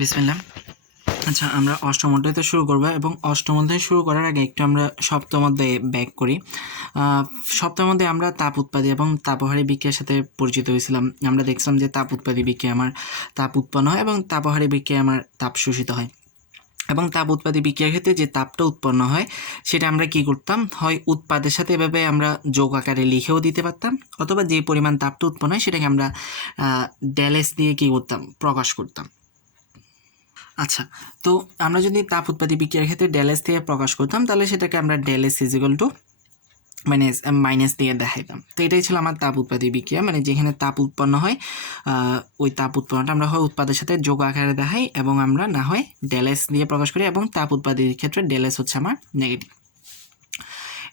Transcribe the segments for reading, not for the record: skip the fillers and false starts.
বিসমিল্লাহ। আচ্ছা, আমরা অষ্টম অধ্যায় শুরু করব এবং অষ্টম অধ্যায় শুরু করার আগে একটু আমরা সপ্তম অধ্যায়ে ব্যাক করি। সপ্তম অধ্যায়ে আমরা তাপ উৎপাদী এবং তাপহারী বিক্রিয়ার সাথে পরিচিত হয়েছিলাম। আমরা দেখছিলাম যে তাপ উৎপাদী বিক্রিয়া আমার তাপ উৎপন্ন হয় এবং তাপহারী বিক্রিয়া আমার তাপ শোষিত হয়। এবং তাপ উৎপাদী বিক্রিয়ার ক্ষেত্রে যে তাপটা উৎপন্ন হয় সেটা আমরা কি করতাম, হয় উৎপাদের সাথে এভাবে আমরা যোগ আকারে লিখেও দিতে পারতাম, অথবা যে পরিমাণ তাপটা উৎপন্ন হয় সেটাকে আমরা ডেলেস দিয়ে কি করতাম, প্রকাশ করতাম। আচ্ছা, তো আমরা যদি তাপ উৎপাদী বিক্রিয়ার ক্ষেত্রে ডেলেস দিয়ে প্রকাশ করতাম তাহলে সেটাকে আমরা ডেলেস ইজিক্যাল টু মাইনাস দিয়ে দেখাইতাম। তো এটাই ছিল আমার তাপ উৎপাদী বিক্রিয়া, মানে যেখানে তাপ উৎপন্ন হয় ওই তাপ উৎপন্নটা আমরা হয় উৎপাদের সাথে যোগ আকারে দেখাই এবং আমরা না হয় ডেলেস দিয়ে প্রকাশ করি, এবং তাপ উৎপাদীর ক্ষেত্রে ডেলেস হচ্ছে আমার নেগেটিভ।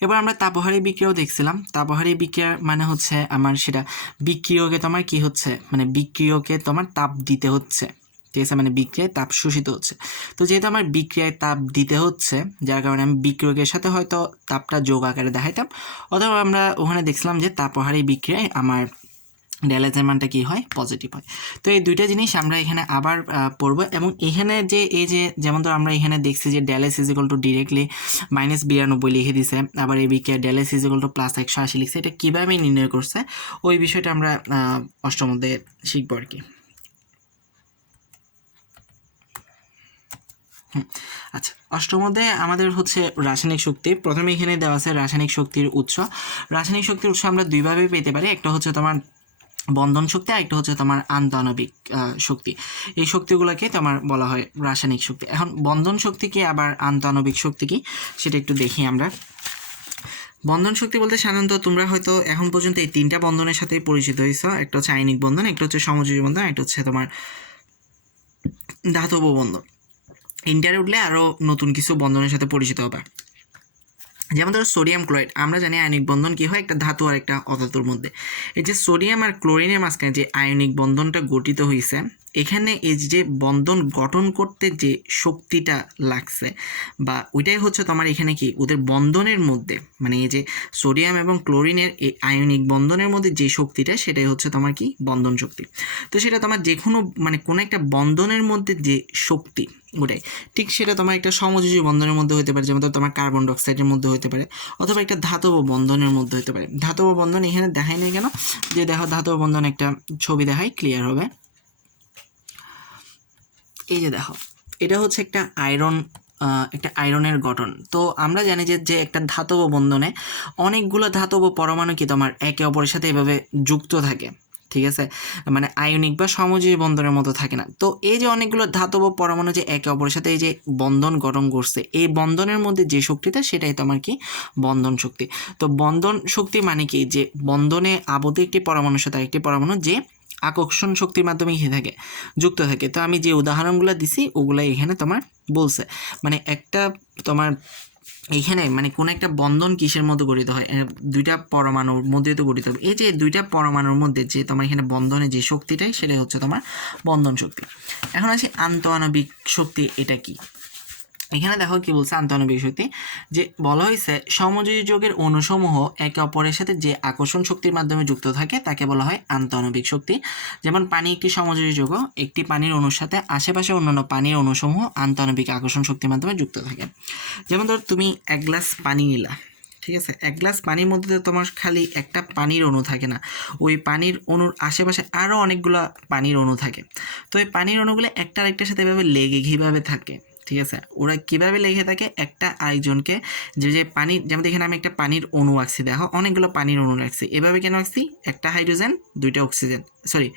এবার আমরা তাপহারী বিক্রিয়াও দেখছিলাম। তাপহারী বিক্রিয়ার মানে হচ্ছে আমার সেটা বিক্রিয়কে তোমার কি হচ্ছে, মানে বিক্রিয়কে তোমার তাপ দিতে হচ্ছে, ঠিক আছে, মানে বিক্রিয়ায় তাপ শোষিত হচ্ছে। তো যেহেতু আমার বিক্রিয়ায় তাপ দিতে হচ্ছে, যার কারণে আমি বিক্রিয়কের সাথে হয়তো তাপটা যোগ আকারে দেখাইতাম, অথবা আমরা ওখানে দেখছিলাম যে তাপহারী বিক্রিয়ায় আমার ডেলেজের মানটা কী হয়, পজিটিভ হয়। তো এই দুইটা জিনিস আমরা এখানে আবার পড়ব। এবং এখানে যে এই যে যেমন ধর আমরা এখানে দেখছি যে ডেলেস ইজিক্যাল টু ডিরেক্টলি -92 লিখে দিছে, আবার এই বিক্রিয়া ডেলেস ইজিক্যাল টু +180 লিখছে, এটা কীভাবে নির্ণয় করছে ওই বিষয়টা আমরা অষ্টম অধ্যায়ে শিখব আর কি। আচ্ছা, অষ্টম অধ্যায়ে আমাদের হচ্ছে রাসায়নিক শক্তি। প্রথমে এখানে দেওয়া আছে রাসায়নিক শক্তির উৎস। রাসায়নিক শক্তির উৎস আমরা দুইভাবে পেতে পারি, একটা হচ্ছে তোমার বন্ধন শক্তি, আর একটা হচ্ছে তোমার আন্তঃআণবিক শক্তি। এই শক্তিগুলোকে তোমার বলা হয় রাসায়নিক শক্তি। এখন বন্ধন শক্তি কি আবার আন্তঃআণবিক শক্তি কি সেটা একটু দেখি আমরা। বন্ধন শক্তি বলতে সাধারণত তোমরা হয়তো এখন পর্যন্ত এই তিনটা বন্ধনের সাথে পরিচিত হয়েছ। একটা হচ্ছে আয়নিক বন্ধন, একটা হচ্ছে সমযোজী বন্ধন, একটা হচ্ছে তোমার ধাতব বন্ধন। ইন্টারে উঠলে আরও নতুন কিছু বন্ধনের সাথে পরিচিত হবে। যেমন ধরো সোডিয়াম ক্লোরাইড, আমরা জানি আয়নিক বন্ধন কী হয়, একটা ধাতু আর একটা অধাতুর মধ্যে। এই যে সোডিয়াম আর ক্লোরিনের মাঝখানে যে আয়নিক বন্ধনটা গঠিত হয়েছে, এখানে এই যে বন্ধন গঠন করতে যে শক্তিটা লাগছে বা ওইটাই হচ্ছে তোমার এখানে কি ওদের বন্ধনের মধ্যে, মানে এই যে সোডিয়াম এবং ক্লোরিনের এই আয়নিক বন্ধনের মধ্যে যে শক্তিটা, সেটাই হচ্ছে তোমার কি বন্ধন শক্তি। তো সেটা তোমার যে কোনো মানে কোনো একটা বন্ধনের মধ্যে যে শক্তি ওটাই, ঠিক সেটা তোমার একটা সমযোজী বন্ধনের মধ্যে হতে পারে, যেমন তোমার কার্বন ডাইঅক্সাইডের মধ্যে হতে পারে, অথবা একটা ধাতব বন্ধনের মধ্যে হতে পারে। ধাতব বন্ধন এখানে দেখাই নেই কেন, যে দেখো ধাতব বন্ধন একটা ছবি দেখাই, ক্লিয়ার হবে। এই যে দেখো, এটা হচ্ছে একটা আয়রনের গঠন। তো আমরা জানি যে একটা ধাতব বন্ধনে অনেকগুলো ধাতব পরমাণু কি তোমার একে অপরের সাথে এভাবে যুক্ত থাকে, ঠিক আছে, মানে আয়নিক বা সমযোজী বন্ধনের মতো থাকে না। তো এই যে অনেকগুলো ধাতব পরমাণু যে একে অপরের সাথে এই যে বন্ধন গঠন করছে, এই বন্ধনের মধ্যে যে শক্তিটা সেটাই তোমার কি বন্ধন শক্তি। তো বন্ধন শক্তি মানে কি, যে বন্ধনে আবদ্ধ একটি পরমাণুর সাথে একটি পরমাণু যে আকর্ষণ শক্তির মাধ্যমে থাকে, যুক্ত থাকে। তো আমি যে উদাহরণগুলো দিছি ওগুলো এখানে তোমার বলছে, মানে একটা তোমার এইখানে মানে কোন একটা বন্ধন কিসের মধ্যে গঠিত হয়, দুইটা পরমাণুর মধ্যে তো গঠিত হবে। এই যে দুইটা পরমাণুর মধ্যে যে তোমার এখানে বন্ধনে যে শক্তিটাই, সেটাই হচ্ছে তোমার বন্ধন শক্তি। এখন আছে আন্তঃআণবিক শক্তি, এটা কি? এখানে দেখো কি বলছে আন্তঃআণবিক শক্তি, যে বলা হয়েছে সমযোজী যৌগের অণুসমূহ একে অপরের সাথে যে আকর্ষণ শক্তির মাধ্যমে যুক্ত থাকে তাকে বলা হয় আন্তঃআণবিক শক্তি। যেমন পানি একটি সমযোজী যৌগ, একটি পানির অণুর সাথে আশেপাশে অন্যান্য পানির অণুসমূহ আন্তঃআণবিক আকর্ষণ শক্তির মাধ্যমে যুক্ত থাকে। যেমন ধর তুমি এক গ্লাস পানি নিলা, ঠিক আছে, এক গ্লাস পানির মধ্যে তোমার খালি একটা পানির অণু থাকে না, ওই পানির অণুর আশেপাশে আরও অনেকগুলো পানির অণু থাকে। তো এই পানির অণুগুলো একটা আরেকটার সাথে এভাবে লেগে কীভাবে থাকে, ঠিক আছে, ওরা কীভাবে লেগে থাকে একটা আরেকজনকে, যে পানি, যেমন এখানে আমি একটা পানির অণু আঁকছি, দেখো অনেকগুলো পানির অণু রাখছি, এভাবে কেন আঁকছি, একটা হাইড্রোজেন দুইটা অক্সিজেন, সরি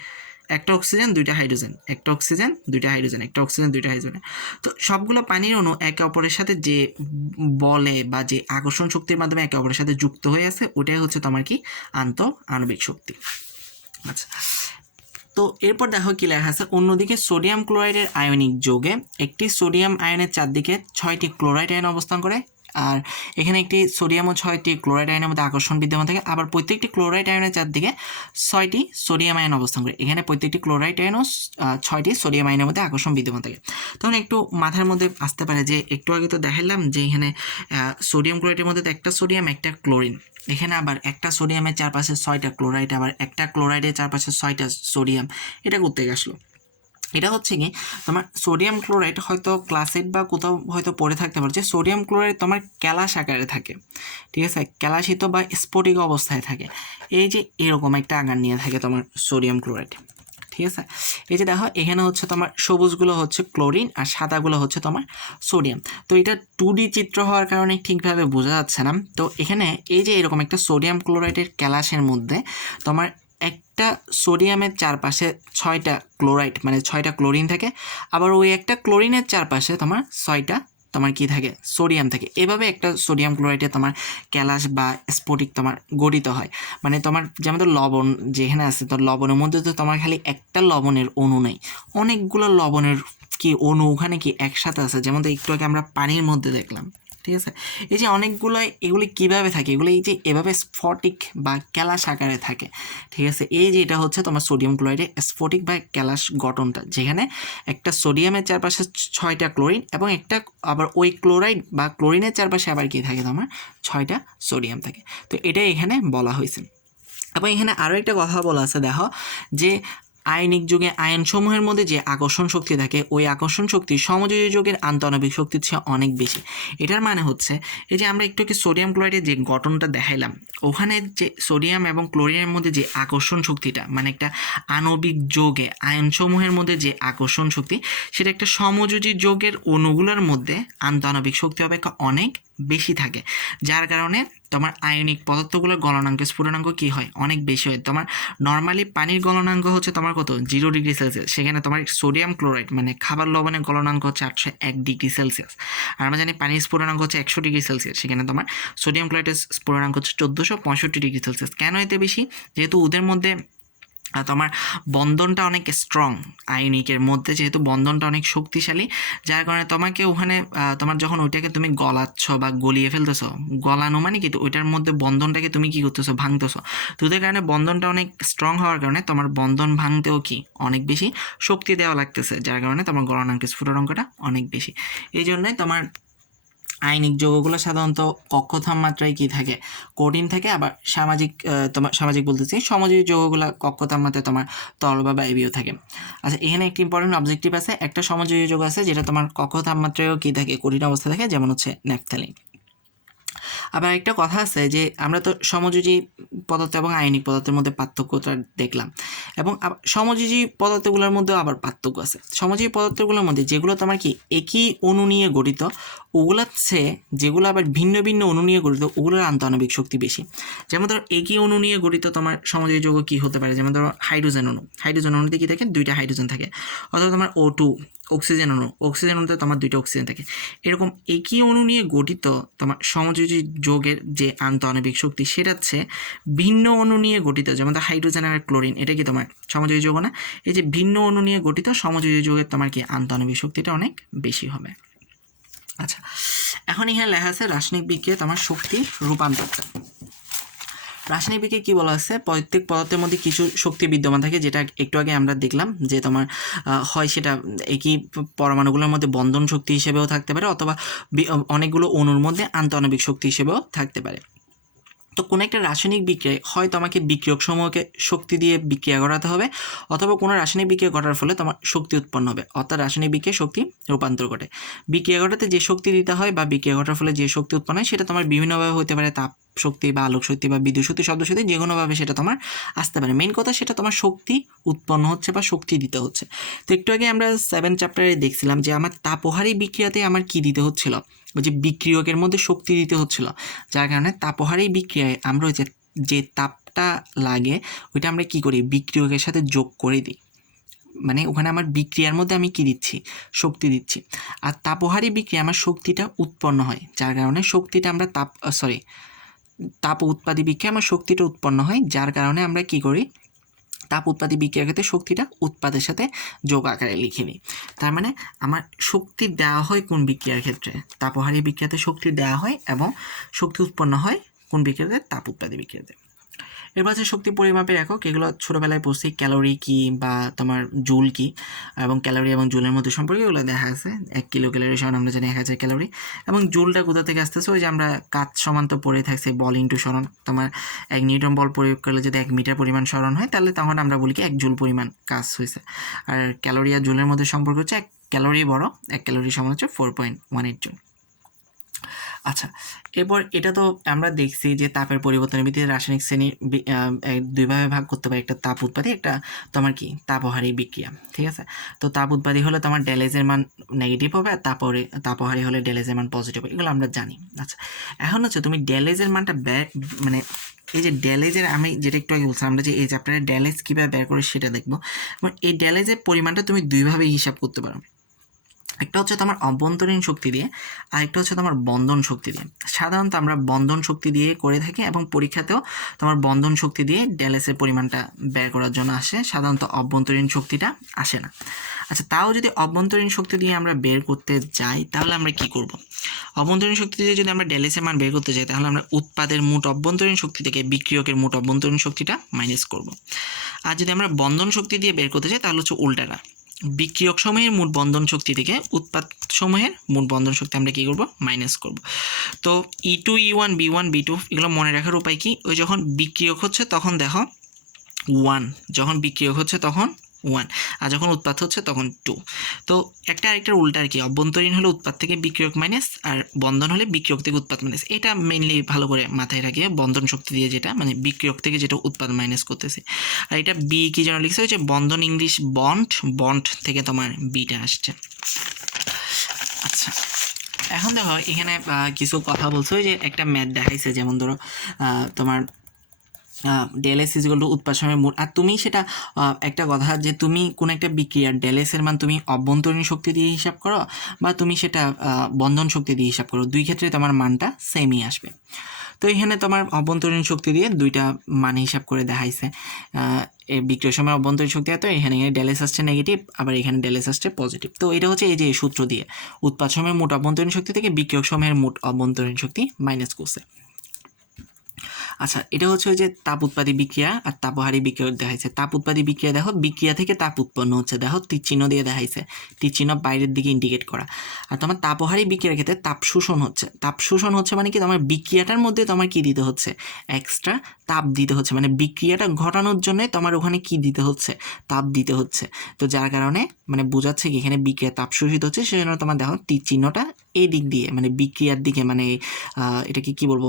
একটা অক্সিজেন দুইটা হাইড্রোজেন, একটা অক্সিজেন দুইটা হাইড্রোজেন, একটা অক্সিজেন দুইটা হাইড্রোজেন। তো সবগুলো পানির অণু একে অপরের সাথে যে বলে বা যে আকর্ষণ শক্তির মাধ্যমে একে অপরের সাথে যুক্ত হয়ে আছে, ওটাই হচ্ছে তোমার কি আন্তঃআণবিক শক্তি। আচ্ছা, তো এরপর দেখো কি লেখা আছে, অন্যদিকে সোডিয়াম ক্লোরাইডের আয়নিক যৌগে একটি সোডিয়াম আয়নের চারদিকে 6টি ক্লোরাইড আয়ন অবস্থান করে, আর এখানে একটি সোডিয়াম ও 6টি ক্লোরাইড আয়নের মধ্যে আকর্ষণ বিদ্যমান থাকে। আবার প্রত্যেকটি ক্লোরাইড আয়নের চারদিকে 6টি সোডিয়াম আয়ন অবস্থান করে, এখানে প্রত্যেকটি ক্লোরাইড আয়ন ও 6টি সোডিয়াম আয়নের মধ্যে আকর্ষণ বিদ্যমান থাকে। তখন একটু মাথার মধ্যে আসতে পারে যে একটু আগে তো দেখালাম যে এখানে সোডিয়াম ক্লোরাইডের মধ্যে তো একটা সোডিয়াম একটা ক্লোরিন, এখানে আবার একটা সোডিয়ামের চারপাশে 6টা ক্লোরাইড, আবার একটা ক্লোরাইডের চারপাশে 6টা সোডিয়াম, এটা করতে আসলো। এটা হচ্ছে কি তোমার সোডিয়াম ক্লোরাইড হয়তো ক্লাস 8 বা কোথাও হয়তো পড়ে থাকতে পারে যে সোডিয়াম ক্লোরাইড তোমার ক্যালাস আকারে থাকে, ঠিক আছে, ক্যালাসিত বা স্ফটিক অবস্থায় থাকে। এই যে এরকম একটা আকার নিয়ে থাকে তোমার সোডিয়াম ক্লোরাইড, ঠিক আছে। এই যে দেখো এখানে হচ্ছে তোমার সবুজগুলো হচ্ছে ক্লোরিন আর সাদাগুলো হচ্ছে তোমার সোডিয়াম। তো এটা 2D চিত্র হওয়ার কারণে ঠিকভাবে বোঝা যাচ্ছে না। তো এখানে এই যে এরকম একটা সোডিয়াম ক্লোরাইডের ক্যালাসের মধ্যে তোমার একটা সোডিয়ামের চারপাশে 6টা ক্লোরাইড মানে 6টা ক্লোরিন থাকে, আবার ওই একটা ক্লোরিনের চারপাশে তোমার 6টা তোমার কি থাকে সোডিয়াম থাকে। এভাবে একটা সোডিয়াম ক্লোরাইডে তোমার ক্যালাস বা স্ফটিক তোমার গঠিত হয়। মানে তোমার যেমন তো লবণ যেখানে আছে, তো লবণের মধ্যে তো তোমার খালি একটা লবণের অণু নেই, অনেকগুলো লবণের কি অণু ওখানে কি একসাথে আছে। যেমন তো একটু আগে আমরা পানির মধ্যে দেখলাম, ঠিক আছে। এই যে অনেকগুলো এগুলি কিভাবে থাকে, এগুলো এই যে এভাবে স্ফটিক বা ক্যালাস আকারে থাকে, ঠিক আছে। এই যে এটা হচ্ছে তোমার সোডিয়াম ক্লোরাইডের স্ফটিক বা ক্যালাস গঠনটা, যেখানে একটা সোডিয়ামের চারপাশে 6টা ক্লোরিন এবং একটা আবার ওই ক্লোরাইড বা ক্লোরিনের চারপাশে আবার কি থাকে তোমার 6টা সোডিয়াম থাকে। তো এটাই এখানে বলা হয়েছে। এবং এখানে আরও একটা কথা বলা আছে, দেখো যে আয়নিক যুগে আয়নসমূহের মধ্যে যে আকর্ষণ শক্তি থাকে ওই আকর্ষণ শক্তি সমযোজী যৌগের আন্তঃআণবিক শক্তির চেয়ে অনেক বেশি। এটার মানে হচ্ছে এই যে আমরা একটু কি সোডিয়াম ক্লোরাইডের যে গঠনটা দেখাইলাম, ওখানে যে সোডিয়াম এবং ক্লোরিনের মধ্যে যে আকর্ষণ শক্তিটা মানে একটা আণবিক যৌগে আয়নসমূহের মধ্যে যে আকর্ষণ শক্তি, সেটা একটা সমযোজী যৌগের অণুগুলোর মধ্যে আন্তঃআণবিক শক্তি অপেক্ষা অনেক বেশি থাকে, যার কারণে তোমার আয়নিক পদার্থগুলোর গলনাঙ্ক স্ফুটনাঙ্ক কি হয় অনেক বেশি হয়। তোমার নর্মালি পানির গলনাঙ্ক হচ্ছে তোমার কত 0 ডিগ্রি সেলসিয়াস, সেখানে তোমার সোডিয়াম ক্লোরাইড মানে খাবার লবণের গলনাঙ্ক হচ্ছে 801 ডিগ্রি সেলসিয়াস। আর আমরা জানি পানির স্ফুটনাঙ্ক হচ্ছে 100 ডিগ্রি সেলসিয়াস, সেখানে তোমার সোডিয়াম ক্লোরাইডের স্ফুটনাঙ্ক হচ্ছে 1465 ডিগ্রি সেলসিয়াস। কেন এতে বেশি? যেহেতু ওদের মধ্যে তোমার বন্ধনটা অনেক স্ট্রং, আয়নিকের মধ্যে যেহেতু বন্ধনটা অনেক শক্তিশালী, যার কারণে তোমাকে ওখানে তোমার যখন ওইটাকে তুমি গলাচ্ছ বা গলিয়ে ফেলতেছো, গলানো মানে কি ওইটার মধ্যে বন্ধনটাকে তুমি কি করতেছো ভাঙতেছো, তো ওদের কারণে বন্ধনটা অনেক স্ট্রং হওয়ার কারণে তোমার বন্ধন ভাঙতেও কি অনেক বেশি শক্তি দেওয়া লাগতেছে, যার কারণে তোমার গলনাঙ্ক স্ফুটনাঙ্কটা অনেক বেশি। এই জন্যই তোমার আয়নিক যৌগগুলো সাধারণত কক্ষ তাপমাত্রায় কি থাকে কঠিন থাকে, আবার তোমার সামাজিক বলতেছি সমযোজী যৌগগুলো কক্ষ তাপমাত্রায় তোমার তরল বা বায়বীয় থাকে। আচ্ছা এখানে একটি ইম্পর্টেন্ট অবজেক্টিভ আছে, একটা সমযোজী যৌগ আছে যেটা তোমার কক্ষ তাপমাত্রায়ও কি থাকে কঠিন অবস্থা থাকে, যেমন হচ্ছে ন্যাপথ্যালিন। আবার একটা কথা আছে যে আমরা তো সমযোজী পদার্থ এবং আয়নিক পদার্থের মধ্যে পার্থক্যটা দেখলাম, এবং সমযোজী পদার্থগুলোর মধ্যেও আবার পার্থক্য আছে। সমযোজী পদার্থগুলোর মধ্যে যেগুলো তোমার কি একই অণু নিয়ে গঠিত, ওগুলোর চেয়ে যেগুলো আবার ভিন্ন ভিন্ন অণু নিয়ে গঠিত ওগুলোর আন্তঃআণবিক শক্তি বেশি। যেমন ধরো একই অণু নিয়ে গঠিত তোমার সমযোজী যৌগ কী হতে পারে, যেমন ধরো হাইড্রোজেন অণু, হাইড্রোজেন অণুতে কী থাকে 2টা হাইড্রোজেন থাকে, অথবা তোমার O2 অক্সিজেন অণু, অক্সিজেন অণুতে তোমার 2টা অক্সিজেন থাকে। এরকম একই অণু নিয়ে গঠিত তোমার সমযোজী যৌগের যে আন্তঃআণবিক শক্তি সেটা হচ্ছে ভিন্ন অণু নিয়ে গঠিত, যেমন হাইড্রোজেন আর ক্লোরিন, এটা কি তোমার সমযোজী যৌগ না? এই যে ভিন্ন অণু নিয়ে গঠিত সমযোজী যৌগের তোমার কি আন্তঃআণবিক শক্তিটা অনেক বেশি হবে। আচ্ছা এখন এখানে লেখা আছে রাসায়নিক বিক্রিয়ায় তোমার শক্তি রূপান্তরটা। রাসায়নিক বিক্রিয়া কী বলা আছে, প্রত্যেক পদার্থের মধ্যে কিছু শক্তি বিদ্যমান থাকে, যেটা একটু আগে আমরা দেখলাম যে তোমার হয় সেটা একই পরমাণুগুলোর মধ্যে বন্ধন শক্তি হিসেবেও থাকতে পারে, অথবা অনেকগুলো অণুর মধ্যে আন্তঃআণবিক শক্তি হিসেবেও থাকতে পারে। তো কোনো একটা রাসায়নিক বিক্রিয়ায় হয় তোমাকে বিক্রিয়ক সমূহকে শক্তি দিয়ে বিক্রিয়া ঘটাতে হবে, অথবা কোনো রাসায়নিক বিক্রিয়া ঘটার ফলে তোমার শক্তি উৎপন্ন হবে, অর্থাৎ রাসায়নিক বিক্রিয়ায় শক্তি রূপান্তর ঘটে। বিক্রিয়া ঘটাতে যে শক্তি দিতে হয় বা বিক্রিয়া ঘটার ফলে যে শক্তি উৎপন্ন হয় সেটা তোমার বিভিন্নভাবে হতে পারে, তাপ শক্তি বা আলোক শক্তি বা বিদ্যুৎ শক্তি, শব্দ শক্তি, যে কোনোভাবে সেটা তোমার আসতে পারে। মেইন কথা সেটা তোমার শক্তি উৎপন্ন হচ্ছে বা শক্তি দিতে হচ্ছে। তো একটু আগে আমরা 7 চ্যাপ্টারে দেখছিলাম যে আমার তাপহারী বিক্রিয়াতে আমার কি দিতে হচ্ছিল, ওই যে বিক্রিয়কের মধ্যে শক্তি দিতে হচ্ছিল, যার কারণে তাপহারী বিক্রিয়ায় আমরা যে তাপটা লাগে ওইটা আমরা কি করি বিক্রিয়কের সাথে যোগ করে দিই, মানে ওখানে আমার বিক্রিয়ার মধ্যে আমি কি দিচ্ছি শক্তি দিচ্ছি। আর তাপহারী বিক্রিয়া আমার শক্তিটা উৎপন্ন হয়, যার কারণে শক্তিটা আমরা তাপ উৎপাদী বিক্রিয়া আমার শক্তিটা উৎপন্ন হয়, যার কারণে আমরা কি করি তাপ উৎপাদী বিক্রিয়ার ক্ষেত্রে শক্তিটা উৎপাদের সাথে যোগ আকারে লিখে নিই। তার মানে আমার শক্তি দেওয়া হয় কোন বিক্রিয়ার ক্ষেত্রে, তাপহারী বিক্রিয়াতে শক্তি দেওয়া হয় এবং শক্তি উৎপন্ন হয় কোন বিক্রিয়াতে, তাপ উৎপাদী বিক্রিয়াতে। এরপর আছে শক্তি পরিমাপের একক, এগুলো ছোটোবেলায় পড়ছি, ক্যালোরি কি বা তোমার জুল কি, এবং ক্যালোরি এবং জুলের মধ্যে সম্পর্কে এগুলো দেখা আছে। 1 কিলো ক্যালোরি সমান আমরা জানি 1000 ক্যালোরি। এবং জুলটা কোথা থেকে আসতেছে, ওই যে আমরা কাজ সমান তো পড়ে থাকছে বল ইন্টু সরণ, তোমার 1 নিউটন বল প্রয়োগ করলে যদি 1 মিটার পরিমাণ সরণ হয় তাহলে তখন আমরা বলি কি 1 জুল পরিমাণ কাজ হয়েছে। আর ক্যালোরি আর জুলের মধ্যে সম্পর্ক হচ্ছে 1 ক্যালোরি বড়, 1 ক্যালোরি সমান হচ্ছে 4.18 জুল। আচ্ছা, এরপর এটা তো আমরা দেখছি যে তাপের পরিবর্তনের ভিত্তিতে রাসায়নিক শ্রেণী দুইভাবে ভাগ করতে পারে, একটা তাপ উৎপাদী, একটা তোমার কি তাপহারী বিক্রিয়া। ঠিক আছে, তো তাপ উৎপাদী হলে তোমার ডেলেজের মান নেগেটিভ হবে, আর তাপহারী হলে ডেলেজের মান পজিটিভ হবে, এগুলো আমরা জানি। আচ্ছা, এখন হচ্ছে তুমি ডেলেজের মানটা মানে এই যে ড্যালেজের, আমি যেটা একটু আগে বলছিলাম আমরা যে এই চ্যাপ্টারে ড্যালেজ কীভাবে বের করে সেটা দেখবো। এবং এই ড্যালেজের পরিমাণটা তুমি দুইভাবে হিসাব করতে পারো, একটা হচ্ছে তোমার অভ্যন্তরীণ শক্তি দিয়ে, আর একটা হচ্ছে তোমার বন্ধন শক্তি দিয়ে। সাধারণত আমরা বন্ধন শক্তি দিয়ে করে থাকি, এবং পরীক্ষাতেও তোমার বন্ধন শক্তি দিয়ে ড্যালেসের পরিমাণটা বের করার জন্য আসে, সাধারণত অভ্যন্তরীণ শক্তিটা আসে না। আচ্ছা, তাও যদি অভ্যন্তরীণ শক্তি দিয়ে আমরা বের করতে যাই তাহলে আমরা কি করব? অভ্যন্তরীণ শক্তি দিয়ে যদি আমরা ড্যালেসের মান বের করতে যাই তাহলে আমরা উৎপাদের মোট অভ্যন্তরীণ শক্তি থেকে বিক্রিয়কের মোট অভ্যন্তরীণ শক্তিটা মাইনাস করব। আর যদি আমরা বন্ধন শক্তি দিয়ে বের করতে চাই তাহলে হচ্ছে উল্টাটা, বিক্রিয়ক সমূহের মোট বন্ধন শক্তি থেকে উৎপাদ সমূহের মোট বন্ধন শক্তি আমরা কী করব? মাইনাস করব। তো E2 E1 B1 B2 এগুলো মনে রাখার উপায় কি? ওই যখন বিক্রিয়ক হচ্ছে তখন দেখো 1, যখন বিক্রিয়ক হচ্ছে তখন 1, আর যখন উৎপাদ হচ্ছে তখন 2। তো একটা আরেকটার উল্টা আর কি, অভ্যন্তরীণ হলে উৎপাদ থেকে বিক্রিয়ক মাইনাস, আর বন্ধন হলে বিক্রিয়ক থেকে উৎপাদ মাইনাস। এটা মেইনলি ভালো করে মাথায় রাখিয়ে, বন্ধন শক্তি দিয়ে যেটা মানে বিক্রিয়ক থেকে যেটা উৎপাদ মাইনাস করতেছে। আর এটা বি কি যেন লিখছে, হচ্ছে বন্ধন ইংলিশ বন্ড, বন্ড থেকে তোমার বিটা আসছে। আচ্ছা, এখন দেখো এখানে কিছু কথা বলছো, যে একটা ম্যাথ দেখাইছে, যেমন ধরো তোমার ডেলএস ইজ ইকুয়াল টু উৎপাদ সময়ের মোট, আর তুমি সেটা একটা কথা যে তুমি কোন একটা বিক্রিয়ার ডেলএসের মান তুমি অভ্যন্তরীণ শক্তি দিয়ে হিসাব করো বা তুমি সেটা বন্ধন শক্তি দিয়ে হিসাব করো, দুই ক্ষেত্রে তোমার মানটা সেমই আসবে। তো এখানে তোমার অভ্যন্তরীণ শক্তি দিয়ে দুইটা মান হিসাব করে দেখাইছে, এই বিক্রিয়ার সময় অভ্যন্তরীণ শক্তি এত, এখানে ডেলএস আসছে নেগেটিভ, আবার এখানে ডেলএস আসছে পজিটিভ। তো এটা হচ্ছে এই যে সূত্র দিয়ে উৎপাদ সময়ের মোট অভ্যন্তরীণ শক্তি থেকে বিক্রিয়ক সময়ের মোট অভ্যন্তরীণ শক্তি মাইনাস করছে। আচ্ছা, এটা হচ্ছে ওই যে তাপ উৎপাদী বিক্রিয়া আর তাপহারী বিক্রিয়া দেখাইছে। তাপ উৎপাদী বিক্রিয়া দেখো, বিক্রিয়া থেকে তাপ উৎপন্ন হচ্ছে, দেখো তীরচিহ্ন দিয়ে দেখাইছে, তীরচিহ্ন বাইরের দিকে ইন্ডিকেট করা। আর তোমার তাপহারী বিক্রিয়ার ক্ষেত্রে তাপ শোষণ হচ্ছে। তাপ শোষণ হচ্ছে মানে কি, তোমার বিক্রিয়াটার মধ্যে তোমার কি দিতে হচ্ছে? এক্সট্রা তাপ দিতে হচ্ছে, মানে বিক্রিয়াটা ঘটানোর জন্য তোমার ওখানে কি দিতে হচ্ছে? তাপ দিতে হচ্ছে। তো যার কারণে মানে বোঝাচ্ছে কি এখানে বিক্রিয়া তাপ শোষিত হচ্ছে, সেজন্য তোমার দেখো তীর চিহ্নটা এই দিক দিয়ে, মানে বিক্রিয়ার দিকে, মানে এটাকে কি বলবো,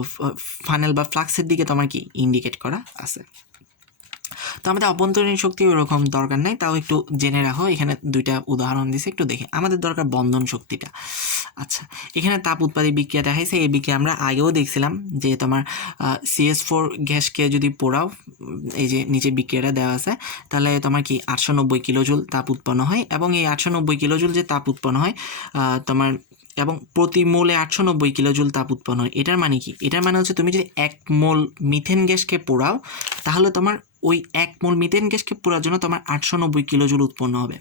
ফানেল বা ফ্লাক্সের দিকে তোমার কি ইন্ডিকেট করা আছে। তো আমাদের অভ্যন্তরীণ শক্তি ওরকম দরকার নেই, তাও একটু জেনে রাখো। এখানে দুইটা উদাহরণ দিছে, একটু দেখে। আমাদের দরকার বন্ধন শক্তিটা। আচ্ছা, এখানে তাপ উৎপাদী বিক্রিয়া দেখাইছে, এই বিক্রিয়া আমরা আগেও দেখছিলাম যে তোমার CH4 গ্যাসকে যদি পোড়াও, এই যে নিচে বিক্রিয়াটা দেওয়া আছে, তাহলে তোমার কি 890 কিলোজুল তাপ উৎপন্ন হয়। এবং এই 890 কিলোজুল যে তাপ উৎপন্ন হয় তোমার, এবং প্রতি মোলে 890 কিলোজুল তাপ উৎপন্ন হয়। এটার মানে কি? এটার মানে হচ্ছে তুমি যদি 1 মোল মিথেন গ্যাসকে পোড়াও তাহলে তোমার ওই 1 মোল মিথেন গ্যাসকে পোড়ার জন্য তোমার 890 কিলোজুল উৎপন্ন হবে।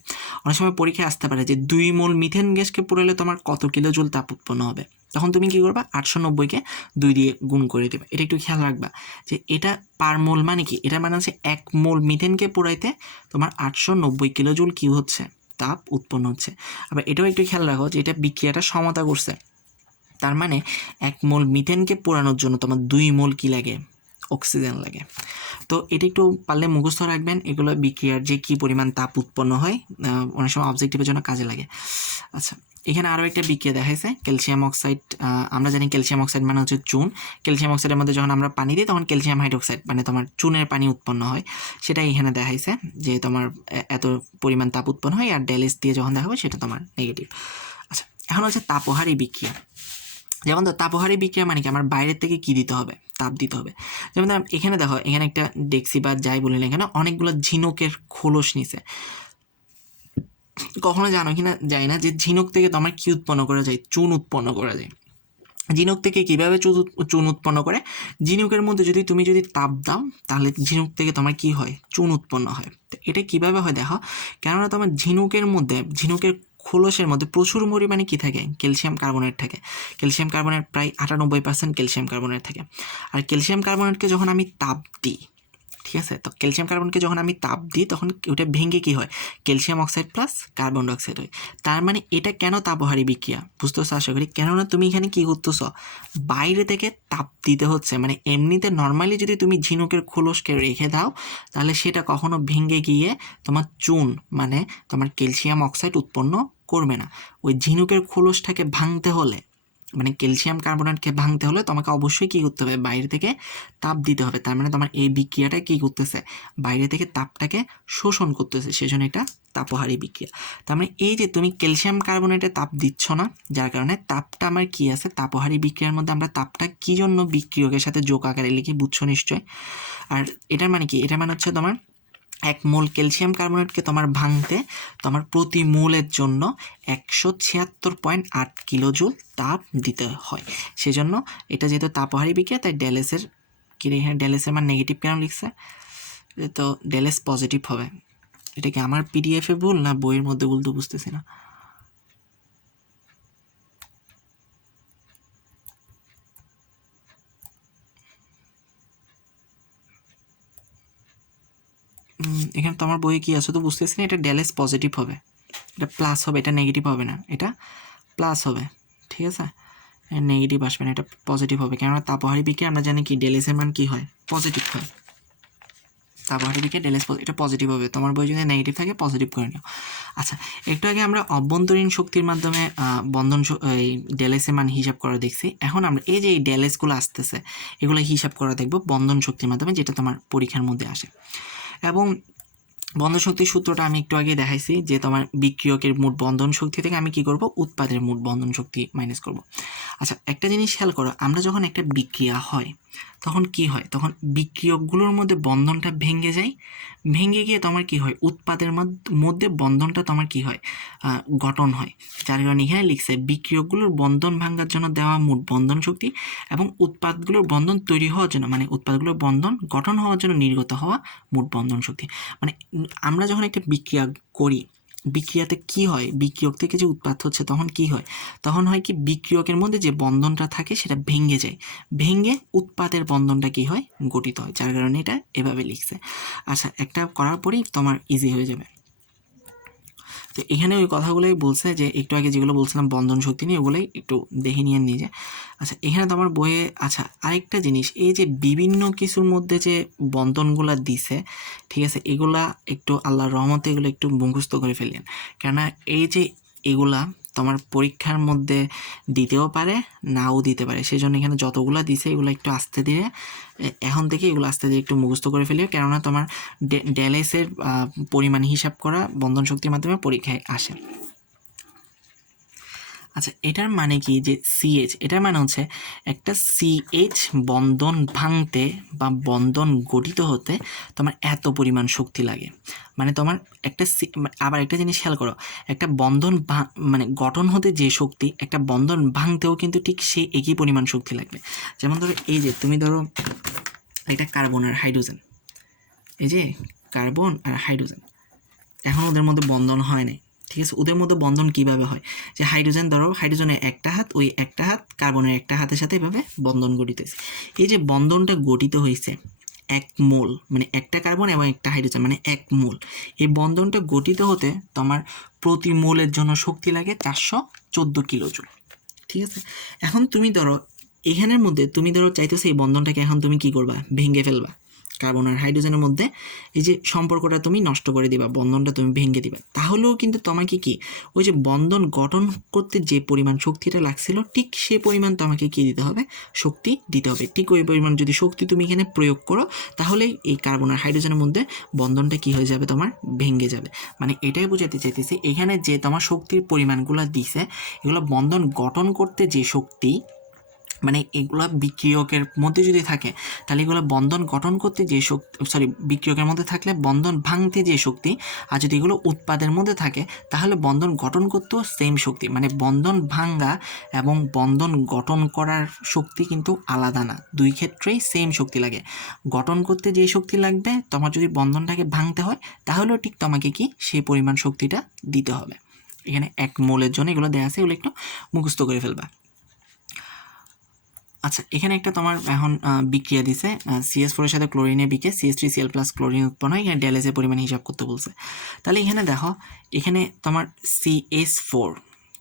অনেক সময় পরীক্ষায় আসতে পারে যে 2 মোল মিথেন গ্যাসকে পোড়ালে তোমার কত কিলোজুল তাপ উৎপন্ন হবে। তখন তুমি কি করবা? 890কে 2 দিয়ে গুণ করে দেবে। এটা একটু খেয়াল রাখবা যে এটা পার মোল মানে কি, এটার মানে হচ্ছে 1 মোল মিথেনকে পোড়াইতে তোমার 890 কিলোজুল কি হচ্ছে? তাপ উৎপন্ন হচ্ছে। আবার এটাও একটু খেয়াল রাখো যে এটা বিক্রিয়াটা সমতা করছে, তার মানে 1 মোল মিথেনকে পোড়ানোর জন্য তোমার 2 মোল কি লাগে? অক্সিজেন লাগে। তো এটা একটু পারলে মুখস্থ রাখবেন, এগুলো বিক্রিয়ার যে কী পরিমাণ তাপ উৎপন্ন হয়, অনেক সময় অবজেক্টিভের জন্য কাজে লাগে। আচ্ছা, এখানে আরও একটা বিক্রিয়া দেখাইছে, ক্যালসিয়াম অক্সাইড। আমরা জানি ক্যালসিয়াম অক্সাইড মানে হচ্ছে চুন। ক্যালসিয়াম অক্সাইডের মধ্যে যখন আমরা পানি দিই তখন ক্যালসিয়াম হাইড্রোক্সাইড মানে তোমার চুনের পানি উৎপন্ন হয়, সেটাই এখানে দেখাইছে যে তোমার এত পরিমাণ তাপ উৎপন্ন হয়, আর ডেলিস দিয়ে যখন দেখাবে সেটা তোমার নেগেটিভ। আচ্ছা, এখন হচ্ছে তাপহারী বিক্রিয়া। যেমন তো তাপহারী বিক্রিয়া মানে কি, আমার বাইরের থেকে কি দিতে হবে? তাপ দিতে হবে। যেমন এখানে দেখো, এখানে একটা ডেক্সি বা যাই বলি না এখানে অনেকগুলো ঝিনুকের খোলস নিছে। কখনো জানো কিনা যায় না যে ঝিনুক থেকে তোমার কি উৎপন্ন করা যায়? চুন উৎপন্ন করা যায়। ঝিনুক থেকে কীভাবে চুন উৎপন্ন করে? ঝিনুকের মধ্যে তুমি যদি তাপ দাও তাহলে ঝিনুক থেকে তোমার কি হয়? চুন উৎপন্ন হয়। তো এটা কীভাবে হয় দেখো, কেননা তোমার ঝিনুকের মধ্যে, ঝিনুকের খোলসের মধ্যে প্রচুর পরিমাণে কী থাকে? ক্যালসিয়াম কার্বনেট থাকে। ক্যালসিয়াম কার্বনেট প্রায় 98% ক্যালসিয়াম কার্বনেট থাকে। আর ক্যালসিয়াম কার্বনেটকে যখন আমি তাপ দিই, ঠিক আছে। তো ক্যালসিয়াম কার্বনকে যখন আমি তাপ দিই তখন ওটা ভেঙে কী হয়, calcium oxide plus carbon dioxide হয়। তার মানে এটা কেন তাপহারী বিক্রিয়া বুঝতেছো আশা করি। কেননা তুমি এখানে কী করতেছ, বাইরে থেকে তাপ দিতে হচ্ছে। মানে এমনিতে নর্মালি যদি তুমি ঝিনুকের খোলসকে রেখে দাও তাহলে সেটা কখনো ভেঙে গিয়ে তোমার চুন মানে তোমার ক্যালসিয়াম অক্সাইড উৎপন্ন করবে না। ওই ঝিনুকের খোলসটাকে ভাঙতে হলে মানে ক্যালসিয়াম কার্বনেটকে ভাঙতে হলে তোমাকে অবশ্যই কী করতে হবে, বাইরে থেকে তাপ দিতে হবে। তার মানে তোমার এই বিক্রিয়াটা কী করতেছে, বাইরে থেকে তাপটাকে শোষণ করতেছে, সেজন্য এটা তাপহারী বিক্রিয়া। তার মানে এই যে তুমি ক্যালসিয়াম কার্বনেটে তাপ দিচ্ছ না, যার কারণে তাপটা আমার কী আছে, তাপহারী বিক্রিয়ার মধ্যে আমরা তাপটা কী জন্য বিক্রিয়কের সাথে যোগ আকারে লিখি বুঝছো নিশ্চয়। আর এটার মানে কি, এটার মানে হচ্ছে তোমার 1 মোল ক্যালসিয়াম কার্বনেটকে তোমার ভাঙতে তোমার প্রতি মোলের জন্য 176.8 কিলোজুল তাপ দিতে হয়। সেজন্য এটা যেহেতু তাপহারী বিক্রিয়া তাই ডেলেসের কি এখানে ডেলেসের মান নেগেটিভ কেন লিখছে, তো ডেলেস পজিটিভ হবে। এটা কি আমার পিডিএফে ভুল না বইয়ের মধ্যে ভুল তো বুঝতেছি না। এখানে তোমার বইয়ে কি আছে তো বুঝতেছি না। এটা ডেলেস পজিটিভ হবে, এটা প্লাস হবে, এটা নেগেটিভ হবে না, এটা প্লাস হবে। ঠিক আছে, নেগেটিভ আসবে না, এটা পজিটিভ হবে। কেননা তাপহারী বিক্রিয়া আমরা জানি কি ডেলেসের মান কী হয়, পজিটিভ হয়। তাপহারী বিক্রিয়া ডেলেস এটা পজিটিভ হবে। তোমার বই যদি নেগেটিভ থাকে পজিটিভ করে নিও। আচ্ছা, একটু আগে আমরা অভ্যন্তরীণ শক্তির মাধ্যমে বন্ধন এই ডেলেসের মান হিসাব করা দেখছি। এখন আমরা এই যে এই ডেলেসগুলো আসতেছে এগুলো হিসাব করা দেখব বন্ধন শক্তির মাধ্যমে, যেটা তোমার পরীক্ষার মধ্যে আসে। এবং বন্ধন শক্তির সূত্রটা আমি একটু আগে দেখাইছি যে তোমার বিক্রিয়কের মোট বন্ধন শক্তি থেকে আমি কি করব, উৎপাদের মোট বন্ধন শক্তি মাইনাস করব। আচ্ছা, একটা জিনিস খেয়াল করো, আমরা যখন একটা বিক্রিয়া হয় তখন কি হয়, তখন বিক্রিয়কগুলোর মধ্যে বন্ধনটা ভেঙে যায়, ভেঙে গিয়ে তোমার কি হয়, উৎপাদের মধ্যে বন্ধনটা তোমার কি হয়, গঠন হয়। যার কারণে এখানে লিখছে বিক্রিয়কগুলোর বন্ধন ভাঙার জন্য দেওয়া মোট বন্ধন শক্তি এবং উৎপাদগুলোর বন্ধন তৈরি হওয়ার জন্য মানে উৎপাদগুলোর বন্ধন গঠন হওয়ার জন্য নির্গত হওয়া মোট বন্ধন শক্তি। মানে আমরা যখন একটা বিক্রিয়া করি, বিক্রিয়াতে কি হয়, বিক্রিয়ক থেকে যে উৎপাদ হচ্ছে তখন কি হয়, তখন হয় কি বিক্রিয়কের মধ্যে যে বন্ধনটা থাকে সেটা ভেঙে যায়, ভেঙে উৎপাদের বন্ধনটা কি হয়, গঠিত হয়। যার কারণে এটা এভাবে লিখছে। আচ্ছা, একটা করার পরেই তোমার ইজি হয়ে যাবে। তো এখানে ওই কথাগুলোই বলছে যে একটু আগে যেগুলো বলছিলাম বন্ধন শক্তি নিয়ে, ওগুলোই একটু দেখে নিয়ে নিজে। আচ্ছা, এখানে তোমার বইয়ে আচ্ছা আরেকটা জিনিস, এই যে বিভিন্ন কিছুর মধ্যে যে বন্ধনগুলা দিছে, ঠিক আছে, এগুলা একটু আল্লাহর রহমতে এগুলো একটু মুখস্থ করে ফেললেন। কেননা এই যে এগুলা তোমার পরীক্ষার মধ্যে দিতেও পারে নাও দিতে পারে, সেই জন্য এখানে যতগুলো দিছে এগুলো একটু আস্তে ধীরে এখন থেকে এগুলো আস্তে ধীরে একটু মুখস্থ করে ফেলিও। কেননা তোমার ডেলেসের পরিমাণ হিসাব করা বন্ধন শক্তির মাধ্যমে পরীক্ষায় আসে। আচ্ছা, এটার মানে কি যে সিএইচ, এটার মানে হচ্ছে একটা সিএইচ বন্ধন ভাঙতে বা বন্ধন গঠিত হতে তোমার এত পরিমাণ শক্তি লাগে। মানে তোমার একটা আবার একটা জিনিস খেয়াল করো, একটা বন্ধন মানে গঠন হতে যে শক্তি, একটা বন্ধন ভাঙতেও কিন্তু ঠিক সেই একই পরিমাণ শক্তি লাগবে। যেমন ধরো এই যে তুমি ধরো একটা কার্বন আর হাইড্রোজেন, এই যে কার্বন আর হাইড্রোজেন, এখন ওদের মধ্যে বন্ধন হয় নাই, ঠিক আছে। ওদের মধ্যে বন্ধন কিভাবে হয়, যে হাইড্রোজেন ধরো, হাইড্রোজেনের একটা হাত, ওই একটা হাত কার্বনের একটা হাতের সাথে এভাবে বন্ধন গঠিত হয়েছে। এই যে বন্ধনটা গঠিত হয়েছে 1 মোল, মানে একটা কার্বন এবং একটা হাইড্রোজেন মানে 1 মোল, এই বন্ধনটা গঠিত হতে তোমার প্রতি মোলের জন্য শক্তি লাগে 414 কিলোজুল, ঠিক আছে। এখন তুমি ধরো এখানের মধ্যে তুমি ধরো চাইতেছো এই বন্ধনটাকে এখন তুমি কি করবা, ভেঙে ফেলবা। কার্বন আর হাইড্রোজেনের মধ্যে এই যে সম্পর্কটা তুমি নষ্ট করে দিবা, বন্ধনটা তুমি ভেঙে দিবা, তাহলেও কিন্তু তোমাকে কি ওই যে বন্ধন গঠন করতে যে পরিমাণ শক্তিটা লাগছিল ঠিক সে পরিমাণ তোমাকে কি দিতে হবে, শক্তি দিতে হবে। ঠিক ওই পরিমাণ যদি শক্তি তুমি এখানে প্রয়োগ করো তাহলেই এই কার্বন আর হাইড্রোজেনের মধ্যে বন্ধনটা কি হয়ে যাবে, তোমার ভেঙে যাবে। মানে এটাই বোঝাতে চাইতেছি এখানে যে তোমার শক্তির পরিমাণগুলো দিছে এগুলো বন্ধন গঠন করতে যে শক্তি, মানে এগুলা বিক্রিয়কের মধ্যে যদি থাকে তাহলে এগুলো বন্ধন গঠন করতে যে শক্তি, বিক্রিয়কের মধ্যে থাকলে বন্ধন ভাঙতে যে শক্তি, আর যদি এগুলো উৎপাদের মধ্যে থাকে তাহলে বন্ধন গঠন করতেও সেম শক্তি। মানে বন্ধন ভাঙা এবং বন্ধন গঠন করার শক্তি কিন্তু আলাদা না, দুই ক্ষেত্রেই সেম শক্তি লাগে। গঠন করতে যে শক্তি লাগবে তোমার যদি বন্ধনটাকে ভাঙতে হয় তাহলেও ঠিক তোমাকে কি সেই পরিমাণ শক্তিটা দিতে হবে। এখানে 1 মোলের জন্য এগুলো দেওয়া আছে, এগুলো একটু মুখস্থ করে ফেলবা। আচ্ছা, এখানে একটা তোমার এখন বিক্রিয়া দিছে, CH4 এর সাথে ক্লোরিনের বিক্রিয়া CH3Cl প্লাস ক্লোরিন উৎপন্ন হয়, এখানে ডেলেসের পরিমাণ হিসাব করতে বলছে। তাহলে এখানে দেখো, এখানে তোমার CH4,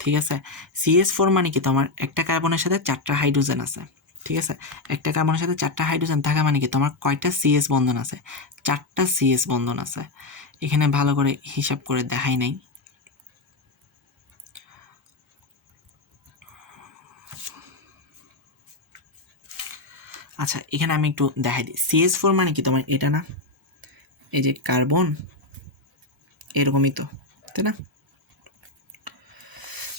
ঠিক আছে, CH4 মানে কি তোমার একটা কার্বনের সাথে 4টা হাইড্রোজেন আছে, ঠিক আছে, একটা কার্বনের সাথে 4টা হাইড্রোজেন থাকা মানে কি তোমার কয়টা CH বন্ধন আছে, 4টা CH বন্ধন আছে। এখানে ভালো করে হিসাব করে দেখাই নাই। আচ্ছা, এখানে আমি একটু দেখাই দিই। CH4 মানে কি তোমার এটা না, এই যে কার্বন, এরকমই তো, তাই না?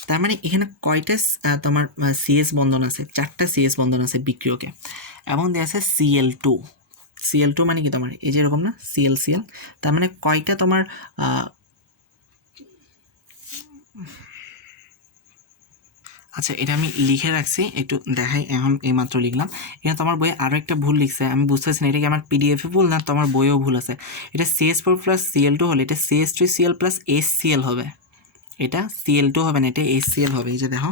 তার মানে এখানে কয়টা তোমার CH বন্ধন আছে, 4টা CH বন্ধন আছে বিক্রিয়কে, এবং দেওয়া আছে Cl2 মানে কি তোমার এই যে এরকম না, Cl, তার মানে কয়টা তোমার আচ্ছা, এটা আমি লিখে রাখছি, একটু দেখাই, এখন এইমাত্র লিখলাম। এখানে তোমার বইয়ে আরও একটা ভুল লিখছে, আমি বুঝতেছি না এটা কি আমার PDF-এ ভুল না তোমার বইয়েও ভুল আছে। এটা CH4 প্লাস Cl2 হলে এটা CH3Cl প্লাস HCl হবে, এটা Cl2 হবে না, এটা HCl হবে। এই যে দেখো,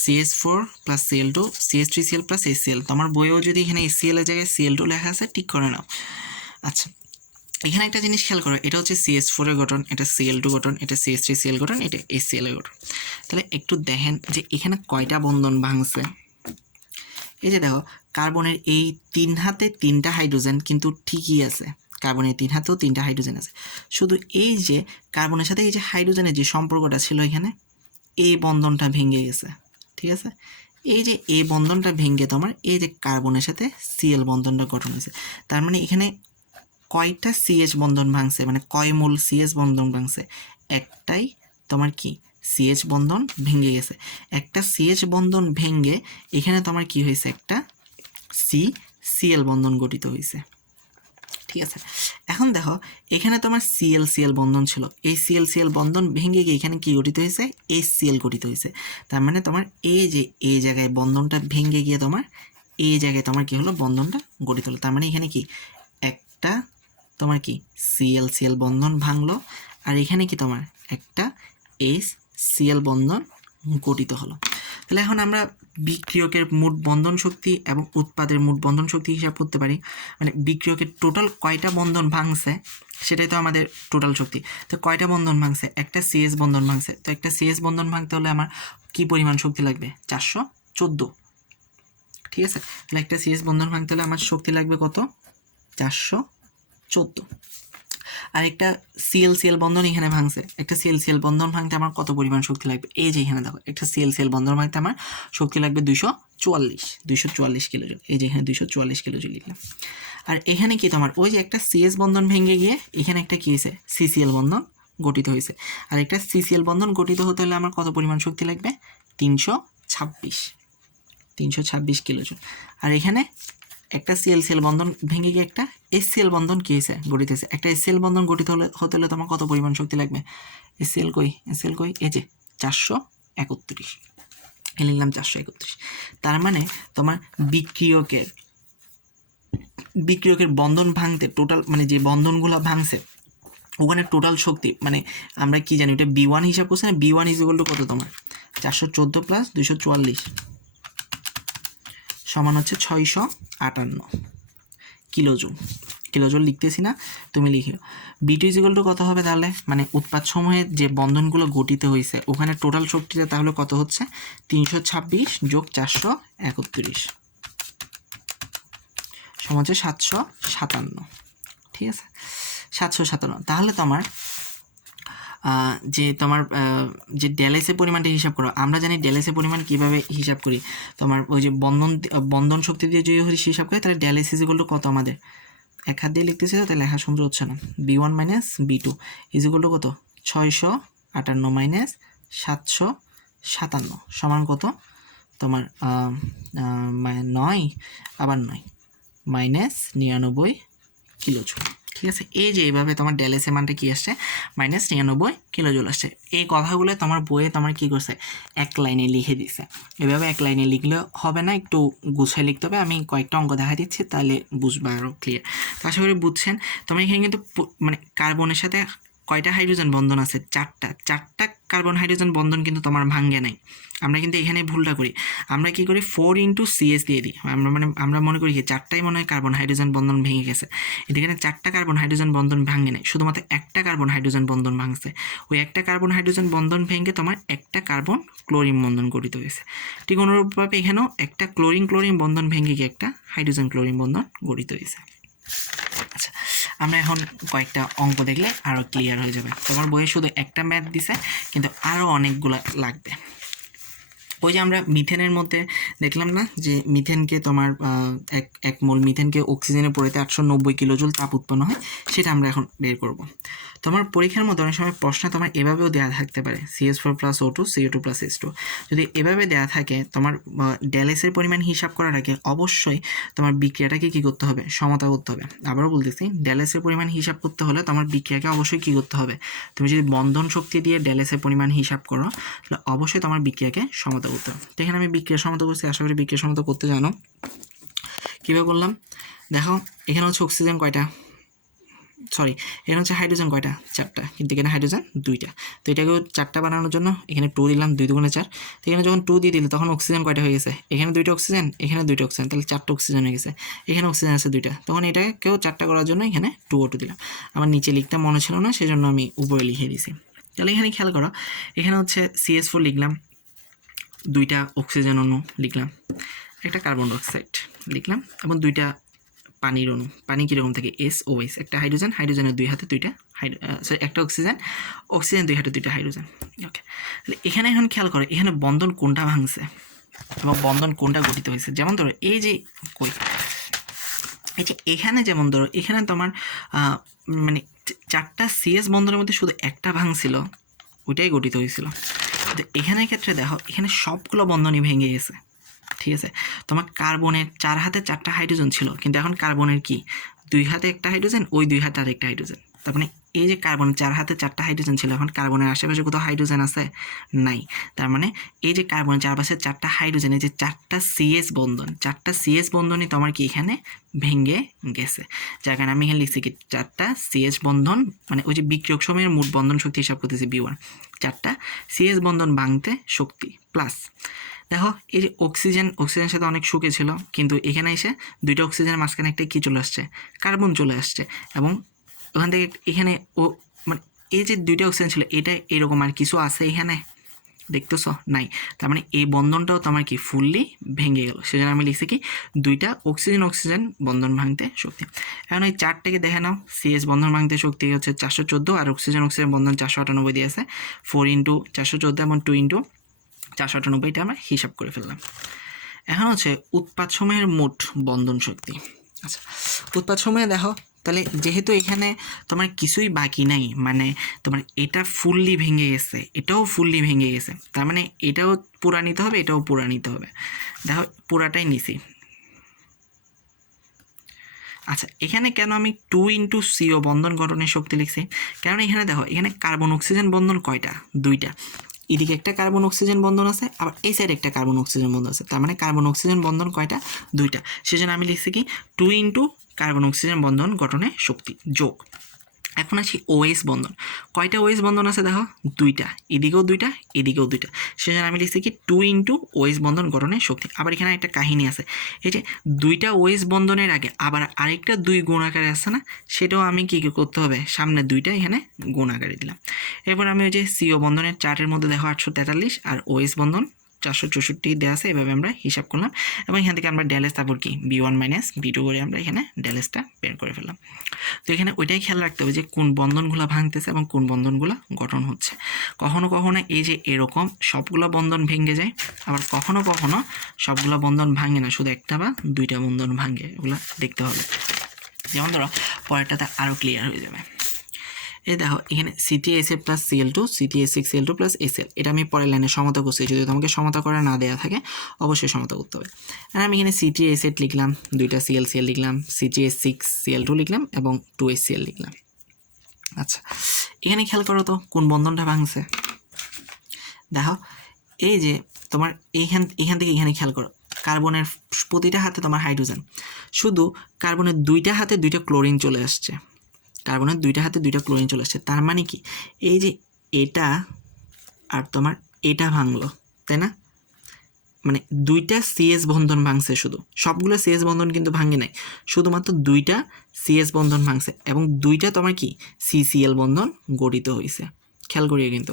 CH4 plus Cl2, CH3Cl plus HCl, তোমার বইয়েও যদি এখানে HCl এর জায়গায় Cl2 লেখা আছে, ঠিক করে নাও। আচ্ছা, এখানে একটা জিনিস খেয়াল করো, এটা হচ্ছে CH4 এর গঠন, এটা Cl2 গঠন, এটা CH3Cl গঠন, এটা HCl এর গঠন। তাহলে একটু দেখেন যে এখানে কয়টা বন্ধন ভাঙছে। এই যে দেখো, কার্বনের এই 3 হাতে 3টা হাইড্রোজেন কিন্তু ঠিকই আছে, কার্বনের 3 হাতেও 3টা হাইড্রোজেন আছে, শুধু এই যে কার্বনের সাথে এই যে হাইড্রোজেনের যে সম্পর্কটা ছিল এখানে, এই বন্ধনটা ভেঙে গেছে, ঠিক আছে। এই যে এই বন্ধনটা ভেঙে তোমার এই যে কার্বনের সাথে Cl বন্ধনটা গঠন হয়েছে। তার মানে এখানে কয়টা CH বন্ধন ভাঙছে, মানে কয় মোল CH বন্ধন ভাঙছে, একটাই তোমার কি CH বন্ধন ভেঙে গেছে। একটা CH বন্ধন ভেঙে এখানে তোমার কি হয়েছে, একটা Cl বন্ধন গঠিত হয়েছে, ঠিক আছে। এখন দেখো, এখানে তোমার Cl বন্ধন ছিল, এই Cl বন্ধন ভেঙে গিয়ে এখানে কি গঠিত হয়েছে, HCl গঠিত হয়েছে। তার মানে তোমার এই যে এই জায়গায় বন্ধনটা ভেঙে গিয়ে তোমার এই জায়গায় তোমার কি হলো, বন্ধনটা গঠিত হলো। তার মানে এখানে কি একটা তোমার কি Cl বন্ধন ভাঙলো, আর এখানে কি তোমার একটা HCl বন্ধন গঠিত হলো। তাহলে এখন আমরা বিক্রিয়কের মোট বন্ধন শক্তি এবং উৎপাদের মোট বন্ধন শক্তি হিসাব করতে পারি, মানে বিক্রিয়কের টোটাল কয়টা বন্ধন ভাঙছে সেটাই তো আমাদের টোটাল শক্তি। তো কয়টা বন্ধন ভাঙছে, একটা CH বন্ধন ভাঙছে, তো একটা CH বন্ধন ভাঙতে হলে আমার কি পরিমাণ শক্তি লাগবে, 414, ঠিক আছে। তাহলে একটা CH বন্ধন ভাঙতে হলে আমার শক্তি লাগবে কত, 414। আর একটা Cl বন্ধন এখানে ভাঙছে, একটা Cl বন্ধন ভাঙতে আমার কত পরিমাণ শক্তি লাগবে, এই যে এখানে দেখো, একটা Cl বন্ধন ভাঙতে আমার শক্তি লাগবে 244 কিলোজুল, এই যে এখানে 244 কিলোজুল লিখলাম। আর এখানে কি তোমার ওই যে একটা CH বন্ধন ভেঙে গিয়ে এখানে একটা কি হয়েছে, CCl বন্ধন গঠিত হয়েছে, আর একটা CCl বন্ধন গঠিত হতে হলে আমার কত পরিমাণ শক্তি লাগবে, 326 কিলোজুল। আর এখানে একটা Cl বন্ধন ভেঙে গিয়ে একটা HCl বন্ধন কি হয়েছে, গঠিত হয়েছে। একটা HCl বন্ধন গঠিত হতে হলে তোমার কত পরিমাণ শক্তি লাগবে, HCl কই, এই যে 431, লিখলাম 431। তার মানে তোমার বিক্রিয়কের বন্ধন ভাঙতে টোটাল, মানে যে বন্ধনগুলো ভাঙছে ওখানে টোটাল শক্তি, মানে আমরা কি জানি এটা B1 হিসাব করছে না, B1 ইজ ইকুয়াল টু কত তোমার 414 প্লাস 244 সমান হচ্ছে 658 কিলোজুল লিখতেছি না, তুমি লিখিও। B2 ইজ ইকুয়াল টু কত হবে তাহলে, মানে উৎপাদ সময়ের যে বন্ধনগুলো গঠিত হয়েছে ওখানে টোটাল শক্তিটা তাহলে কত হচ্ছে, 326 যোগ 431 সমান হচ্ছে 757, ঠিক আছে, 757। তাহলে তোমার যে তোমার যে ডেলেসের পরিমাণটা হিসাব করো, আমরা জানি ডেলেসের পরিমাণ কীভাবে হিসাব করি, তোমার ওই যে বন্ধন শক্তি দিয়ে যদি হিসাব করি তাহলে ডেলেস ইজ ইকুয়াল টু কত, আমাদের এক হাত দিয়ে লিখতেছি তো তাই লেখা সুন্দর হচ্ছে না, B1 minus B2 is equal to কত, 658 মাইনাস 757 সমান কত তোমার 9 আবার 9 মাইনাস 99 কিলোজুল, ঠিক আছে। এই যে এইভাবে তোমার ডেলেসের মানটা কী আসছে, -99 কিলোজুল আসছে। এই কথাগুলো তোমার বইয়ে তোমার কী করছে, এক লাইনে লিখে দিছে। এভাবে এক লাইনে লিখলে হবে না, একটু গুছিয়ে লিখতে হবে। আমি কয়েকটা অঙ্ক দেখা দিচ্ছি, তাহলে বুঝবা আরও ক্লিয়ার। তো আশা করি বুঝছেন। তোমার এখানে কিন্তু মানে কার্বনের সাথে কয়টা হাইড্রোজেন বন্ধন আছে, 4টা কার্বন হাইড্রোজেন বন্ধন কিন্তু তোমার ভাঙ্গে নাই। আমরা কিন্তু এখানে ভুলটা করি, আমরা কি করি 4 × CS দিয়ে দিই। আমরা মনে করি কি 4টাই মনে হয় কার্বন হাইড্রোজেন বন্ধন ভেঙে গেছে। এখানে 4টা কার্বন হাইড্রোজেন বন্ধন ভাঙে নাই, শুধুমাত্র একটা কার্বন হাইড্রোজেন বন্ধন ভাঙছে। ওই একটা কার্বন হাইড্রোজেন বন্ধন ভেঙে তোমার একটা কার্বন ক্লোরিন বন্ধন গঠিত হয়েছে। ঠিক অনুরূপভাবে এখানেও একটা ক্লোরিন ক্লোরিন বন্ধন ভেঙে গিয়ে একটা হাইড্রোজেন ক্লোরিন বন্ধন গঠিত হয়েছে। আচ্ছা, আমরা এখন কয়েকটা অঙ্ক দেখলে আরও ক্লিয়ার হয়ে যাবে। তোমার বইয়ে শুধু একটা ম্যাথ দিছে, কিন্তু আরও অনেকগুলো লাগবে। ওই যে আমরা মিথেনের মধ্যে দেখলাম না যে মিথেনকে তোমার এক মোল মিথেনকে অক্সিজেনের পরিতে 890 কিলোজুল তাপ উৎপন্ন হয়, সেটা আমরা এখন বের করব। তোমার পরীক্ষার মধ্যে অনেক সময় প্রশ্ন তোমার এভাবেও দেওয়া থাকতে পারে, CH4+O2 CO2 + H2। যদি এভাবে দেওয়া থাকে, তোমার ডেলেসের পরিমাণ হিসাব করার আগে অবশ্যই তোমার বিক্রিয়াটাকে কী করতে হবে, সমতা করতে হবে। আবারও বলতেছি, ডেলেসের পরিমাণ হিসাব করতে হলে তোমার বিক্রিয়াকে অবশ্যই কী করতে হবে, তুমি যদি বন্ধন শক্তি দিয়ে ডেলেসের পরিমাণ হিসাব করো, তাহলে অবশ্যই তোমার বিক্রিয়াকে সমতা করতে হবে। তো এখানে আমি বিক্রিয়া সমতা করছি, আশা করি বিক্রিয়া সমতা করতে জানো। কীভাবে করলাম দেখো, এখানে হচ্ছে অক্সিজেন কয়টা, সরি এখানে হচ্ছে হাইড্রোজেন কয়টা, 4টা, কিন্তু এখানে হাইড্রোজেন 2টা। তো এটাকেও 4টা বানানোর জন্য এখানে 2 দিলাম, 2 × 4। তো এখানে যখন 2 দিয়ে দিলে তখন অক্সিজেন কয়টা হয়ে গেছে, এখানে 2টা অক্সিজেন, এখানে 2টা অক্সিজেন, তাহলে 4টা অক্সিজেন হয়ে গেছে। এখানে অক্সিজেন আছে 2টা, তখন এটাকেও 4টা করার জন্য এখানে 2O2 দিলাম। আমার নিচে লিখতে মনে ছিল না, সেজন্য আমি উপরে লিখে দিয়েছি। তাহলে এখানে খেয়াল করো, এখানে হচ্ছে CH4 লিখলাম, 2টা অক্সিজেন অণু লিখলাম, একটা কার্বন ডাইঅক্সাইড লিখলাম, এবং 2টা পানির অণু। পানি কীরকম থাকে, SOS, একটা হাইড্রোজেন, হাইড্রোজেনের 2 হাতে 2টা সরি একটা অক্সিজেন, অক্সিজেন 2 হাতে 2টা হাইড্রোজেন। ওকে, তাহলে এখানে এখন খেয়াল করো, এখানে বন্ধন কোনটা ভাঙছে এবং বন্ধন কোনটা গঠিত হয়েছে। যেমন ধরো এই যে এখানে যেমন ধরো এখানে তোমার মানে 4টা CS বন্ধনের মধ্যে শুধু একটা ভাঙছিল, ওইটাই গঠিত হয়েছিল। তো এখানের ক্ষেত্রে দেখো, এখানে সবগুলো বন্ধনই ভেঙে গেছে। ঠিক আছে, তোমার কার্বনের 4 হাতে 4টা হাইড্রোজেন ছিল, কিন্তু এখন কার্বনের কি 2 হাতে একটা হাইড্রোজেন, ওই 2 হাতে আরেকটা হাইড্রোজেন। তার মানে এই যে কার্বনের 4 হাতে 4টা হাইড্রোজেন ছিল, এখন কার্বনের আশেপাশে কোথাও হাইড্রোজেন আছে নাই। তার মানে এই যে কার্বনের চারপাশে 4টা হাইড্রোজেন, এই যে 4টা CS বন্ধন, 4টা CS বন্ধনই তোমার কি এখানে ভেঙে গেছে। যার কারণে আমি এখানে লিখছি কি 4টা CS বন্ধন, মানে ওই যে বিক্রিয়ক সময়ের মোট বন্ধন শক্তি হিসাব করতেছি B1, 4টা CS বন্ধন ভাঙতে শক্তি প্লাস। দেখো এই যে অক্সিজেনের সাথে অনেক সুখে ছিল, কিন্তু এখানে এসে 2টা অক্সিজেনের মাঝখানে একটা কী চলে আসছে, কার্বন চলে আসছে, এবং ওখান থেকে এখানে মানে এই যে 2টা অক্সিজেন ছিল, এটা এরকম আর কিছু আছে এখানে, দেখতেছো নাই। তার মানে এই বন্ধনটাও তোমার কি ফুললি ভেঙে গেল। সেজন্য আমি লিখছি কি 2টা অক্সিজেন বন্ধন ভাঙতে শক্তি। এখন ওই 4টাকে দেখে নাও, CS বন্ধন ভাঙতে শক্তি হচ্ছে 414, আর অক্সিজেন বন্ধন 498 দিয়েছে। 4 × 414 এবং 2 × 498, আমরা হিসাব করে ফেললাম। এখন হচ্ছে উৎপাদ সময়ের মোট বন্ধন শক্তি। আচ্ছা, উৎপাদ সময়ে দেখো, তাহলে যেহেতু এখানে তোমার কিছুই বাকি নাই, মানে তোমার এটা ফুললি ভেঙে গেছে, এটাও ফুললি ভেঙে গেছে, তার মানে এটাও পুরা নিতে হবে, এটাও পুরা নিতে হবে। দেখো পুরাটাই নিছি। আচ্ছা, এখানে কেন আমি 2 × CO বন্ধন গঠনের শক্তি লিখছি, কারণ এখানে দেখো, এখানে কার্বন অক্সিজেন বন্ধন কয়টা, 2টা। এদিকে একটা কার্বন অক্সিজেন বন্ধন আছে, আবার এই সাইডে একটা কার্বন অক্সিজেন বন্ধন আছে, তার মানে কার্বন অক্সিজেন বন্ধন কয়টা, 2টা। সেজন্য আমি লিখছি কি 2 × কার্বন অক্সিজেন বন্ধন গঠনে শক্তি যোগ। এখন আসি OH বন্ধন, কয়টা OH বন্ধন আছে দেখো, 2টা, এদিকেও 2টা, এদিকেও 2টা। সেজন্য আমি লিখছি কি 2 × OH বন্ধন গঠনের শক্তি। আবার এখানে একটা কাহিনী আছে, এই যে 2টা OH বন্ধনের আগে আবার আরেকটা 2 গুণ আকারে আছে না, সেটাও আমি কী করতে হবে, সামনে 2টা এখানে গুণ আকারে দিলাম। এরপর আমি ওই যে CO বন্ধনের চার্টের মধ্যে দেখো 843, আর OH বন্ধন 464 দেওয়া আছে, এভাবে আমরা হিসাব করলাম, এবং এখান থেকে আমরা ডেলেস তারপর কি B1 - B2 করে আমরা এখানে ডেলেসটা বের করে ফেললাম। তো এখানে ওইটাই খেয়াল রাখতে হবে যে কোন বন্ধনগুলো ভাঙতেছে এবং কোন বন্ধনগুলো গঠন হচ্ছে। কখনো কখনো এই যে এরকম সবগুলো বন্ধন ভেঙে যায়, আবার কখনো কখনো সবগুলো বন্ধন ভাঙে না, শুধু একটা বা 2টা বন্ধন ভাঙে, এগুলো দেখতে হবে। যেমন ধরো পরেরটাতে আরও ক্লিয়ার হয়ে যাবে। এই দেখো এখানে CTSA + Cl2 CTS6Cl2 + Cl, এটা আমি পরের লাইনে সমতা করছি। যদি তোমাকে সমতা করে না দেওয়া থাকে অবশ্যই সমতা করতে হবে। আর আমি এখানে CTS8 লিখলাম, 2টা ClCl লিখলাম, CTS6Cl2 লিখলাম, এবং 2HCl লিখলাম। আচ্ছা, এখানে খেয়াল করো তো কোন বন্ধনটা ভাঙছে। দেখো এই যে তোমার এখান থেকে এখানে খেয়াল করো, কার্বনের প্রতিটা হাতে তোমার হাইড্রোজেন, শুধু কার্বনের 2টা হাতে 2টা ক্লোরিন চলে আসছে, কার্বনের 2টা হাতে 2টা ক্লোরিন চলে আসছে। তার মানে কি এই যে এটা আর তোমার এটা ভাঙলো, তাই না? মানে দুইটা সিএস বন্ধন ভাঙছে, শুধু সবগুলো সিএস বন্ধন কিন্তু ভাঙে নাই, শুধুমাত্র দুইটা সিএস বন্ধন ভাঙছে এবং দুইটা তোমার কি সিসিএল বন্ধন গঠিত হয়েছে। খেয়াল করিয়ে কিন্তু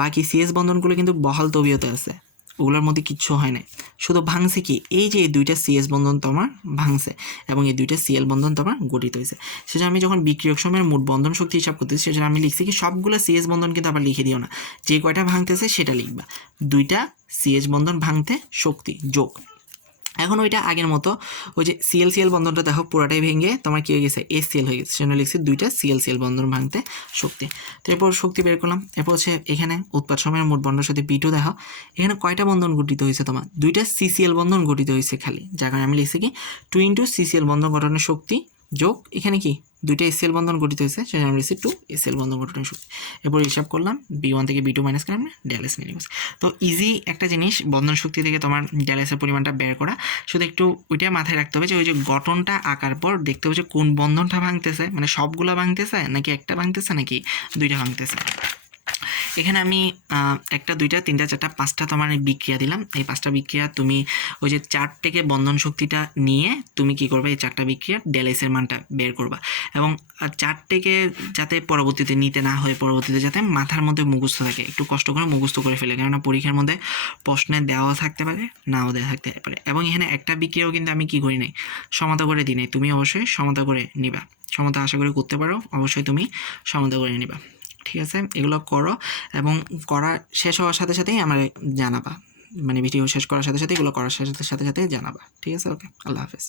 বাকি সিএস বন্ধনগুলো কিন্তু বহাল তবিয়তে আছে, ওগুলোর মধ্যে কিচ্ছু হয় নাই, শুধু ভাঙছে কি এই যে এই দুইটা সিএস বন্ধন তোমার ভাঙছে এবং এই দুইটা সিএল বন্ধন তোমার গঠিত হয়েছে। সেজন্য আমি যখন বিক্রিয়ক সময়ের মোট বন্ধন শক্তি হিসাব করতেছি সেজন্য আমি লিখছি কি সবগুলো সিএস বন্ধন কিন্তু আবার লিখে দিও না, যে কয়টা ভাঙতেছে সেটা লিখবা, দুইটা সিএস বন্ধন ভাঙতে শক্তি যোগ। এখন ওইটা আগের মতো ওই যে সিএল বন্ধনটা দেখো পুরাটাই ভেঙে তোমার কী হয়ে গেছে এসিএল হয়ে গেছে, সেজন্য লিখছি দুইটা সিএল বন্ধন ভাঙতে শক্তি। তো এরপর শক্তি বের করলাম। এরপর হচ্ছে এখানে উৎপাদ সময়ের মোট বন্ধনের সাথে বিটু দেখো এখানে কয়টা বন্ধন গঠিত হয়েছে, তোমার দুইটা সিসিএল বন্ধন গঠিত হয়েছে খালি, যার কারণে আমি লিখছি কি 2 × সিসিএল বন্ধন গঠনের শক্তি যোগ এখানে কি দুইটা এসিএল বন্ধন গঠিত হয়েছে সেজন্য আমি লিখছি 2 এসিএল বন্ধন গঠনের শক্তি। এরপর হিসাব করলাম B1 থেকে B2 মাইনাস করলাম ডেল-S নিয়ে নিয়েছি। তো ইজি একটা জিনিস বন্ধন শক্তি থেকে তোমার ডেল-S এর পরিমাণটা বের করা, শুধু একটু ওইটা মাথায় রাখতে হবে যে ওই যে গঠনটা আঁকার পর দেখতে হবে যে কোন বন্ধনটা ভাঙতেছে, মানে সবগুলো ভাঙতেছে নাকি একটা ভাঙতেছে নাকি দুইটা ভাঙতেছে। এখানে আমি একটা দুইটা তিনটা চারটা পাঁচটা তোমার বিক্রিয়া দিলাম, এই পাঁচটা বিক্রিয়া তুমি ওই যে চার থেকে বন্ধন শক্তিটা নিয়ে তুমি কি করবে এই চারটা বিক্রিয়া ডেল-S এর মানটা বের করবা এবং চার থেকে যাতে পরবর্তীতে নিতে না হয়, পরবর্তীতে যাতে মাথার মধ্যে মুখস্থ থাকে, একটু কষ্ট করে মুখস্থ করে ফেলে, কেননা পরীক্ষার মধ্যে প্রশ্নে দেওয়া থাকতে পারে নাও দেওয়া থাকতে পারে। এবং এখানে একটা বিক্রিয়াও কিন্তু আমি কি করি নাই সমতা করে দিই নাই, তুমি অবশ্যই সমতা করে নিবা, সমতা আশা করি করতে পারো, অবশ্যই তুমি সমতা করে নিবা। ঠিক আছে, এগুলো করো এবং করা শেষ হওয়ার সাথে সাথেই আমার জানাবা, মানে ভিডিও শেষ করার সাথে সাথে এগুলো করার সাথে সাথে জানাবা। ঠিক আছে, ওকে, আল্লাহ হাফেজ।